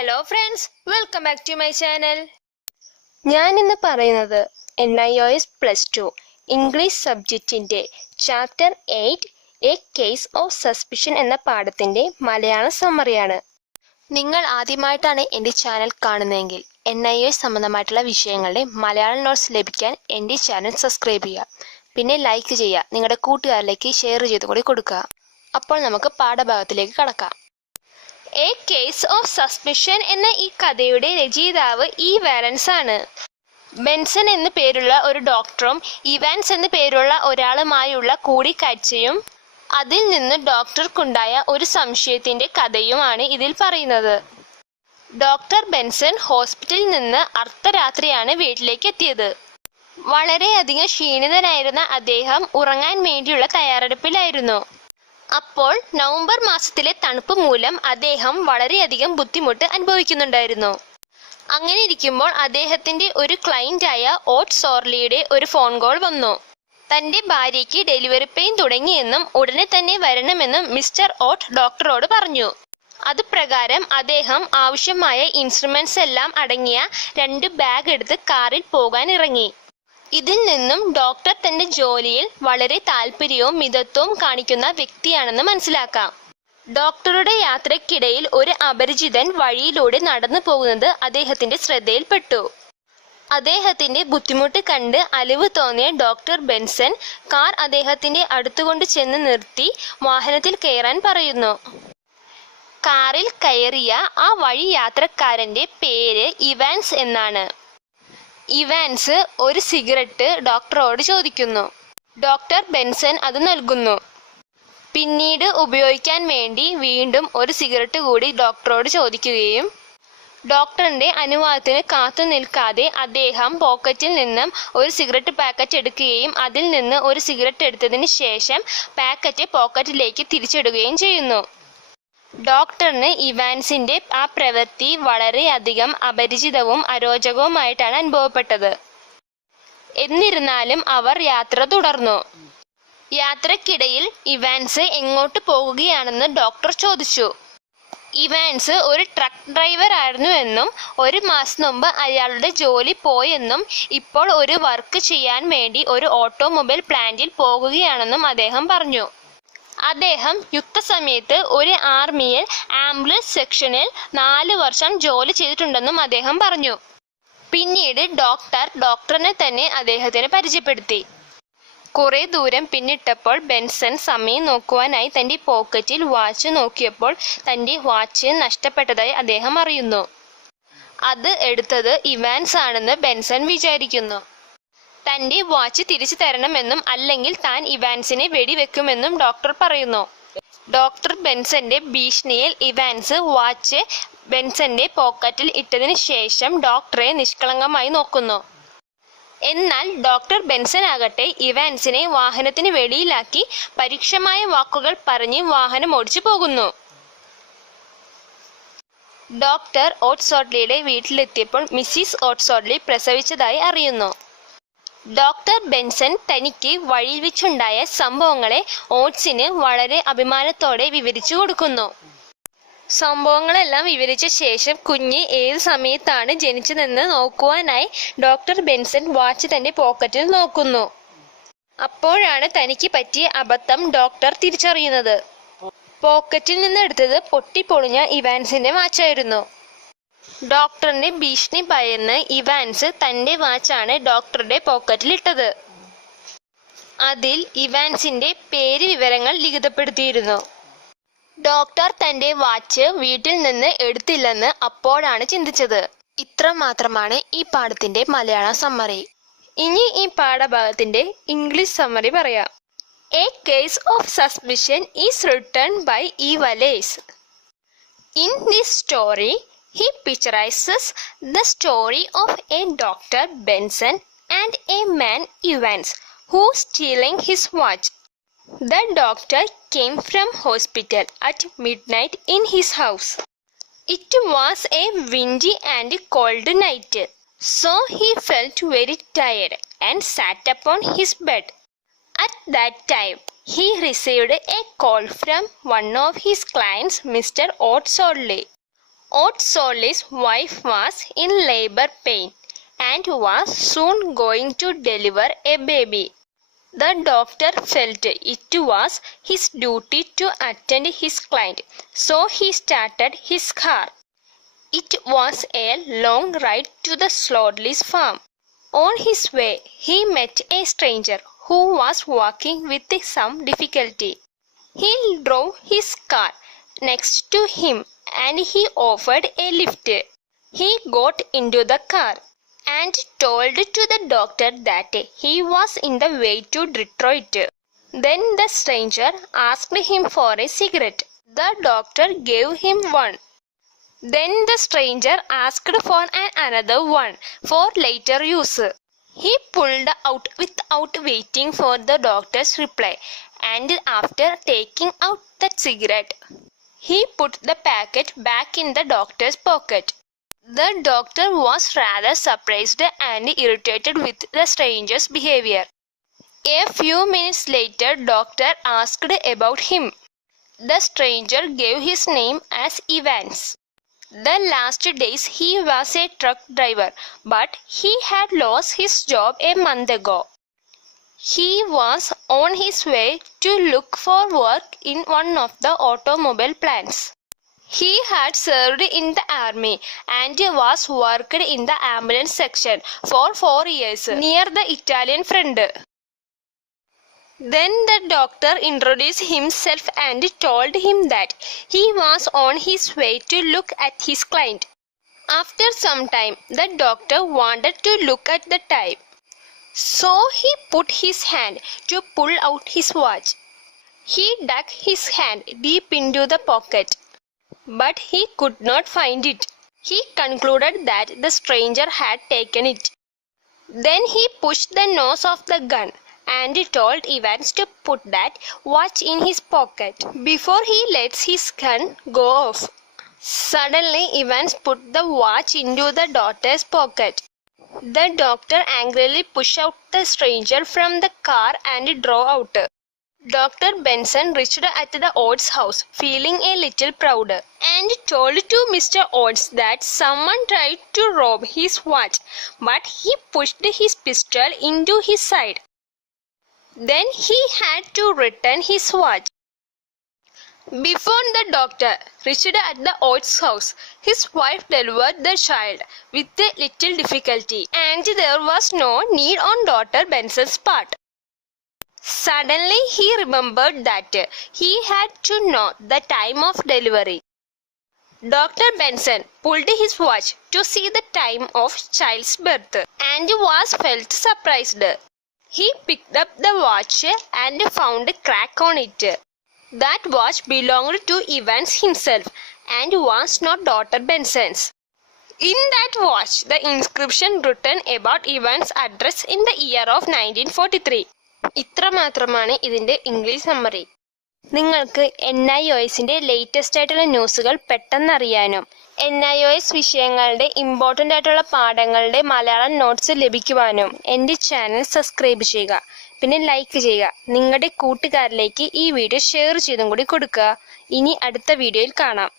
Hello friends, welcome back to my channel. ഞാൻ ഇന്ന് പറയുന്നത് NIOS +2 ഇംഗ്ലീഷ് സബ്ജക്റ്റിൻ്റെ chapter 8 a case of suspicion എന്ന പാഠത്തിൻ്റെ മലയാളം സമ്മറിയാണ്. നിങ്ങൾ ആദ്യമായിട്ടാണ് എൻ്റെ ചാനൽ കാണുന്നതെങ്കിൽ NIOS സംബന്ധമായിട്ടുള്ള വിഷയങ്ങളുടെ മലയാളം നോട്ട്സ് ലഭിക്കാൻ എൻ്റെ ചാനൽ സബ്സ്ക്രൈബ് ചെയ്യുക. പിന്നെ ലൈക്ക് ചെയ്യുക, നിങ്ങളുടെ കൂട്ടുകാരിലേക്ക് ഷെയർ ചെയ്ത് കൂടി കൊടുക്കുക. അപ്പോൾ നമുക്ക് പാഠഭാഗത്തിലേക്ക് കടക്കാം. എ കേസ് ഓഫ് സസ്പിഷൻ എന്ന ഈ കഥയുടെ രചയിതാവ് വാലൻസ് ആണ്. ബെൻസൺ എന്നു പേരുള്ള ഒരു ഡോക്ടറും ഇവാൻസ് എന്നു പേരുള്ള ഒരാളുമായുള്ള കൂടിക്കാഴ്ചയും അതിൽ നിന്ന് ഡോക്ടർക്കുണ്ടായ ഒരു സംശയത്തിന്റെ കഥയുമാണ് ഇതിൽ പറയുന്നത്. ഡോക്ടർ ബെൻസൺ ഹോസ്പിറ്റലിൽ നിന്ന് അർദ്ധരാത്രിയാണ് വീട്ടിലേക്ക് എത്തിയത്. വളരെയധികം ക്ഷീണിതനായിരുന്ന അദ്ദേഹം ഉറങ്ങാൻ വേണ്ടിയുള്ള തയ്യാറെടുപ്പിലായിരുന്നു. അപ്പോൾ നവംബർ മാസത്തിലെ തണുപ്പ് മൂലം അദ്ദേഹം വളരെയധികം ബുദ്ധിമുട്ട് അനുഭവിക്കുന്നുണ്ടായിരുന്നു. അങ്ങനെ ഇരിക്കുമ്പോൾ അദ്ദേഹത്തിന്റെ ഒരു ക്ലയന്റായ ഓട്ട് സോർലിയുടെ ഒരു ഫോൺ കോൾ വന്നു. തന്റെ ഭാര്യയ്ക്ക് ഡെലിവറി പെയിൻ തുടങ്ങിയെന്നും ഉടനെ തന്നെ വരണമെന്നും മിസ്റ്റർ ഓട്ട് ഡോക്ടറോട് പറഞ്ഞു. അതുപ്രകാരം അദ്ദേഹം ആവശ്യമായ ഇൻസ്ട്രുമെന്റ്സ് എല്ലാം അടങ്ങിയ 2 ബാഗ് എടുത്ത് കാറിൽ പോകാൻ ഇറങ്ങി. ഇതിൽ നിന്നും ഡോക്ടർ തന്റെ ജോലിയിൽ വളരെ താല്പര്യവും മിതത്വവും കാണിക്കുന്ന വ്യക്തിയാണെന്ന് മനസ്സിലാക്കാം. ഡോക്ടറുടെ യാത്രക്കിടയിൽ ഒരു അപരിചിതൻ വഴിയിലൂടെ നടന്നു പോകുന്നത് അദ്ദേഹത്തിന്റെ ശ്രദ്ധയിൽപ്പെട്ടു. അദ്ദേഹത്തിന്റെ ബുദ്ധിമുട്ട് കണ്ട് അലിവ് തോന്നിയ ഡോക്ടർ ബെൻസൺ കാർ അദ്ദേഹത്തിന്റെ അടുത്തുകൊണ്ട് ചെന്ന് നിർത്തി വാഹനത്തിൽ കയറാൻ പറയുന്നു. കാറിൽ കയറിയ ആ വഴി യാത്രക്കാരന്റെ പേര് ഇവാൻസ് എന്നാണ്. ഇവാൻസ് ഒരു സിഗരറ്റ് ഡോക്ടറോട് ചോദിക്കുന്നു. ഡോക്ടർ ബെൻസൺ അത് നൽകുന്നു. പിന്നീട് ഉപയോഗിക്കാൻ വേണ്ടി വീണ്ടും ഒരു സിഗരറ്റ് കൂടി ഡോക്ടറോട് ചോദിക്കുകയും ഡോക്ടറിന്റെ അനുവാദത്തിന് കാത്തു നിൽക്കാതെ അദ്ദേഹം പോക്കറ്റിൽ നിന്നും ഒരു സിഗരറ്റ് പാക്കറ്റ് എടുക്കുകയും അതിൽ നിന്ന് ഒരു സിഗരറ്റ് എടുത്തതിന് ശേഷം പാക്കറ്റ് പോക്കറ്റിലേക്ക് തിരിച്ചിടുകയും ചെയ്യുന്നു. ഡോക്ടറിന് ഇവാൻസിന്റെ ആ പ്രവൃത്തി വളരെയധികം അപരിചിതവും അരോചകവുമായിട്ടാണ് അനുഭവപ്പെട്ടത്. എന്നിരുന്നാലും അവർ യാത്ര തുടർന്നു. യാത്രക്കിടയിൽ ഇവാൻസ് എങ്ങോട്ട് പോകുകയാണെന്ന് ഡോക്ടർ ചോദിച്ചു. ഇവാൻസ് ഒരു ട്രക്ക് ഡ്രൈവർ ആയിരുന്നു എന്നും 1 മാസം മുമ്പ് അയാളുടെ ജോലി പോയെന്നും ഇപ്പോൾ ഒരു വർക്ക് ചെയ്യാൻ വേണ്ടി ഒരു ഓട്ടോമൊബൈൽ പ്ലാന്റിൽ പോകുകയാണെന്നും അദ്ദേഹം പറഞ്ഞു. അദ്ദേഹം യുദ്ധസമയത്ത് ഒരു ആർമിയിൽ ആംബുലൻസ് സെക്ഷനിൽ 4 വർഷം ജോലി ചെയ്തിട്ടുണ്ടെന്നും അദ്ദേഹം പറഞ്ഞു. പിന്നീട് ഡോക്ടറിനെ തന്നെ അദ്ദേഹത്തിന് പരിചയപ്പെടുത്തി. കുറെ ദൂരം പിന്നിട്ടപ്പോൾ ബെൻസൺ സമയം നോക്കുവാനായി തന്റെ പോക്കറ്റിൽ വാച്ച് നോക്കിയപ്പോൾ തന്റെ വാച്ച് നഷ്ടപ്പെട്ടതായി അദ്ദേഹം അറിയുന്നു. അത് എടുത്തത് ഇവാൻസ് ആണെന്ന് ബെൻസൺ വിചാരിക്കുന്നു. തന്റെ വാച്ച് തിരിച്ചു തരണമെന്നും അല്ലെങ്കിൽ താൻ ഇവാൻസിനെ വെടിവെക്കുമെന്നും ഡോക്ടർ പറയുന്നു. ഡോക്ടർ ബെൻസന്റെ ഭീഷണിയിൽ ഇവാൻസ് വാച്ച് ബെൻസന്റെ പോക്കറ്റിൽ ഇട്ടതിന് ശേഷം ഡോക്ടറെ നിഷ്കളങ്കമായി നോക്കുന്നു. എന്നാൽ ഡോക്ടർ ബെൻസൺ ആകട്ടെ ഇവാൻസിനെ വാഹനത്തിന് വെളിയിലാക്കി പരുഷമായ വാക്കുകൾ പറഞ്ഞ് വാഹനം ഓടിച്ചു പോകുന്നു. ഡോക്ടർ ഓട്ട്സോഡ്ലിയുടെ വീട്ടിലെത്തിയപ്പോൾ മിസ്സിസ് ഓട്ട്സോഡ്ലി പ്രസവിച്ചതായി അറിയുന്നു. ഡോക്ടർ ബെൻസൺ തനിക്ക് വഴിയിൽ വെച്ചുണ്ടായ സംഭവങ്ങളെ ഓട്സിന് വളരെ അഭിമാനത്തോടെ വിവരിച്ചു കൊടുക്കുന്നു. സംഭവങ്ങളെല്ലാം വിവരിച്ച ശേഷം കുഞ്ഞ് ഏത് സമയത്താണ് ജനിച്ചതെന്ന് നോക്കുവാനായി ഡോക്ടർ ബെൻസൺ വാച്ച് തന്റെ പോക്കറ്റിൽ നോക്കുന്നു. അപ്പോഴാണ് തനിക്ക് പറ്റിയ അബദ്ധം ഡോക്ടർ തിരിച്ചറിയുന്നത്. പോക്കറ്റിൽ നിന്ന് എടുത്തത് പൊട്ടിപ്പൊളിഞ്ഞ ഇവാൻസിന്റെ വാച്ചായിരുന്നു. ഡോക്ടറിന്റെ ഭീഷണി ഭയന്ന് ഇവാൻസ് തന്റെ വാച്ചാണ് ഡോക്ടറുടെ പോക്കറ്റിൽ ഇട്ടത്. അതിൽ ഇവാൻസിന്റെ പേര് വിവരങ്ങൾ ലിഖിതപ്പെടുത്തിയിരുന്നു. ഡോക്ടർ തന്റെ വാച്ച് വീട്ടിൽ നിന്ന് എടുത്തില്ലെന്ന് അപ്പോഴാണ് ചിന്തിച്ചത്. ഇത്ര മാത്രമാണ് ഈ പാഠത്തിന്റെ മലയാളം സമ്മറി. ഇനി ഈ പാഠഭാഗത്തിന്റെ ഇംഗ്ലീഷ് സമ്മറി പറയാം. A case of suspicion is written by Wallace. In this story he picturizes the story of a Dr. Benson and a man Evans who stealing his watch. The doctor came from hospital at midnight in his house. It was a windy and cold night, so he felt very tired and sat upon his bed. At that time, he received a call from one of his clients, Mr. Otsodley. Old Solly's wife was in labor pain and was soon going to deliver a baby. The doctor felt it was his duty to attend his client, so he started his car. It was a long ride to the Slodley's farm. On his way, he met a stranger who was walking with some difficulty. He drove his car next to him and he offered a lift. He got into the car and told to the doctor that he was in the way to Detroit. Then the stranger asked him for a cigarette. The doctor gave him one. Then the stranger asked for another one for later use. He pulled out without waiting for the doctor's reply, and after taking out the cigarette, he put the packet back in the doctor's pocket. The doctor was rather surprised and irritated with the stranger's behavior. A few minutes later, doctor asked about him. The stranger gave his name as Evans. The last days he was a truck driver, but he had lost his job a month ago. He was on his way to look for work in one of the automobile plants. He had served in the army and was worked in the ambulance section for 4 years near the Italian front. Then the doctor introduced himself and told him that he was on his way to look at his client. After some time, the doctor wanted to look at the time. So he put his hand to pull out his watch. He dug his hand deep into the pocket, but he could not find it. He concluded that the stranger had taken it. Then he pushed the nose of the gun and told Evans to put that watch in his pocket before he lets his gun go off. Suddenly, Evans put the watch into the doctor's pocket. The doctor angrily pushed out the stranger from the car and drove out. Dr. Benson reached at the Oates house, feeling a little proud, and told to Mr. Oates that someone tried to rob his watch, but he pushed his pistol into his side. Then he had to return his watch. Before the doctor reached at the Oates house, his wife delivered the child with a little difficulty, and there was no need on Dr. Benson's part. Suddenly he remembered that he had to know the time of delivery. Dr. Benson pulled his watch to see the time of child's birth and felt surprised. He picked up the watch and found a crack on it. That watch belonged to Evans himself and was not Dr. Benson's. In that watch, the inscription written about Evans' address in the year of 1943. ഇത്രമാത്രമാണ് ഇതിൻ്റെ English summary. നിങ്ങൾക്ക് NIOSൻ്റെ latest ആയിട്ടുള്ള ന്യൂസുകൾ പെട്ടെന്ന് അറിയാനും NIOS വിഷയങ്ങളുടെ important ആയിട്ടുള്ള പാഠങ്ങളുടെ Malayalam notes ലഭിക്കുവാനും എൻ്റെ ചാനൽ സബ്സ്ക്രൈബ് ചെയ്യുക. പിന്നെ ലൈക്ക് ചെയ്യുക. നിങ്ങളുടെ കൂട്ടുകാരിലേക്ക് ഈ വീഡിയോ ഷെയർ ചെയ്തും കൂടി കൊടുക്കുക. ഇനി അടുത്ത വീഡിയോയിൽ കാണാം.